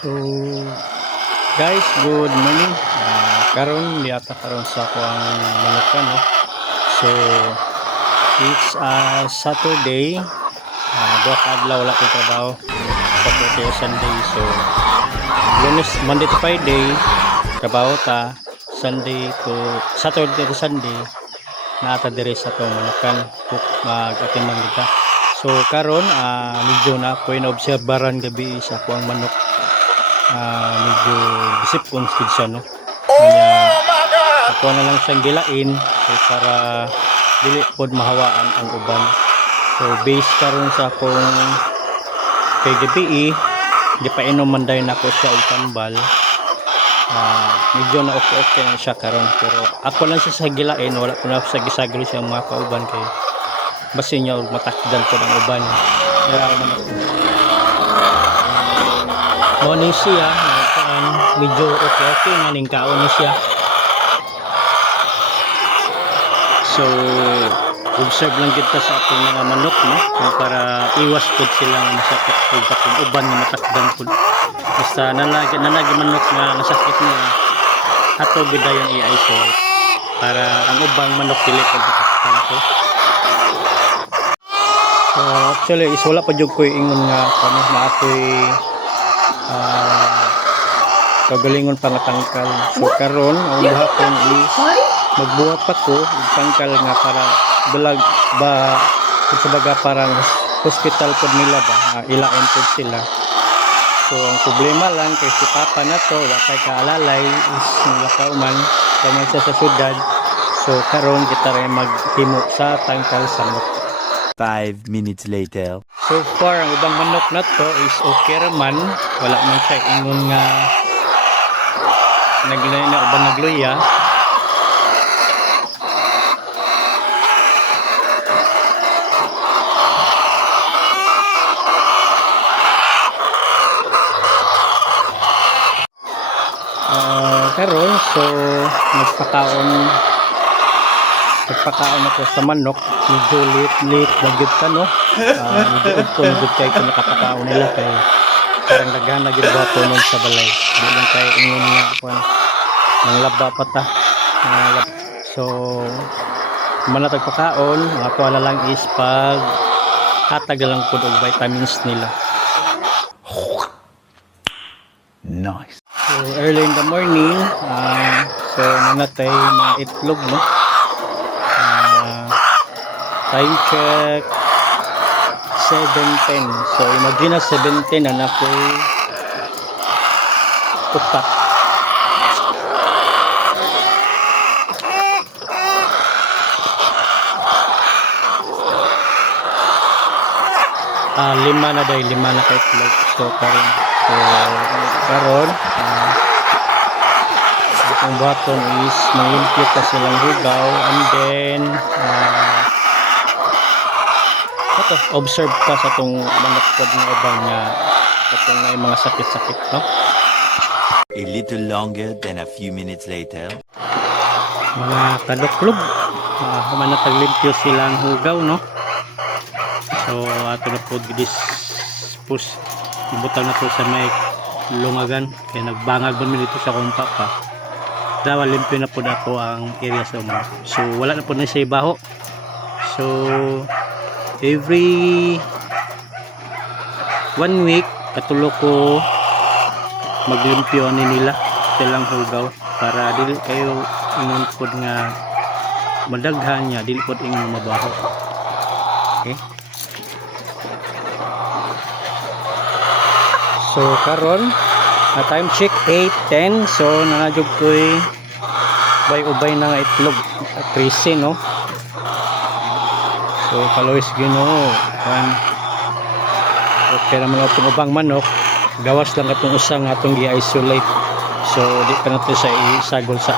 So guys, good morning. Karon yata karon sa ako ang manukan, no? So it's Saturday. Duha ka adlaw wala ko trabaho. Saturday o Sunday. So Lunes, Monday to Friday trabaho ta. Sunday to Saturday to Sunday naata diri sa tong manukan mag-atiman kita. So karon medyo na ako na-obserbaran gabi sa ako ang manok. Medyo bisip kong siya, no? Kanya ako na lang siyang gilain so, para dili pod mahawaan ang uban. So based karon sa akong kay gabi di pa inom man dayon ako siya og tambal. Medyo na okay na siya karon, pero ako lang siya sa gilain, wala ko na sa gisagol siya mga kauban kay basin niya matakdan ko ng uban. Kaya morning siya, medyo okay na ning kaon na siya. So observe lang kita sa atong mga manok, no? Para iwas pod silang masakit og katong uban nga matakdan pod. Basta nalagi manok nga nasakit niya, ato gidayon i-isolate para ang ubang manok dili pod matakdan ko. So actually is wala pa jud ko ingon nga kamo na ako'y kagalingon pangatangkal. So karon ang buhaton is magbuhat pa ko og tangkal nga para bulag ba sa baga parang hospital pod nila ba ilain pod sila. So ang problema lang kay si papa na to wa kay kaalalay is nakauman kaman siya sa syudad. So karon kita ray maghimo sa tangkal sa manok. 5 minutes later. So far ang ubang manok na to is okay raman, wala man siya ingon nga naglay na ubang nagluya. Karon so nagpakaon ako sa manok, medyo late bagid ka, no? Medyo udto kay kung nakapakaon nila kay parang daghan na gid bato nun sa balay. Di lang kay ingon nga kuan nang laba pa ta. So manatag pakaon, ako ala lang is pag hatag lang pud og vitamins nila. Nice. So early in the morning, so nanatay na itlog, no? Time check 7:10. So imagine na 7:10 na nakoy upat. Lima na kay itlog. So karon ang baton is mangimpit ka silang hugaw and then observe pa sa itong manok pod ng ubang nga itong may mga sakit-sakit, no? A little longer than a few minutes later. Mga kaduklog, manataglimpyo silang hugaw, no? So ato na po push ibutang na po sa may lungagan kaya nagbangag ba dito sa kong papa. Dawa limpyo na po ako ang area sa mga. So wala na po na siya ibaho. So every 1 week katulo ko maglimpyo ni nila silang hugaw para dili kayo ingon pod nga madaghan niya, dili pod ingon mabaho. Okay, so karon time check 8:10. So nanajog ko'y ubay na nga itlog 13, no? So kalois Ginoo okay naman itong ubang manok, gawas lang itong usang atong i-isolate. So di pa natin sa isagol sa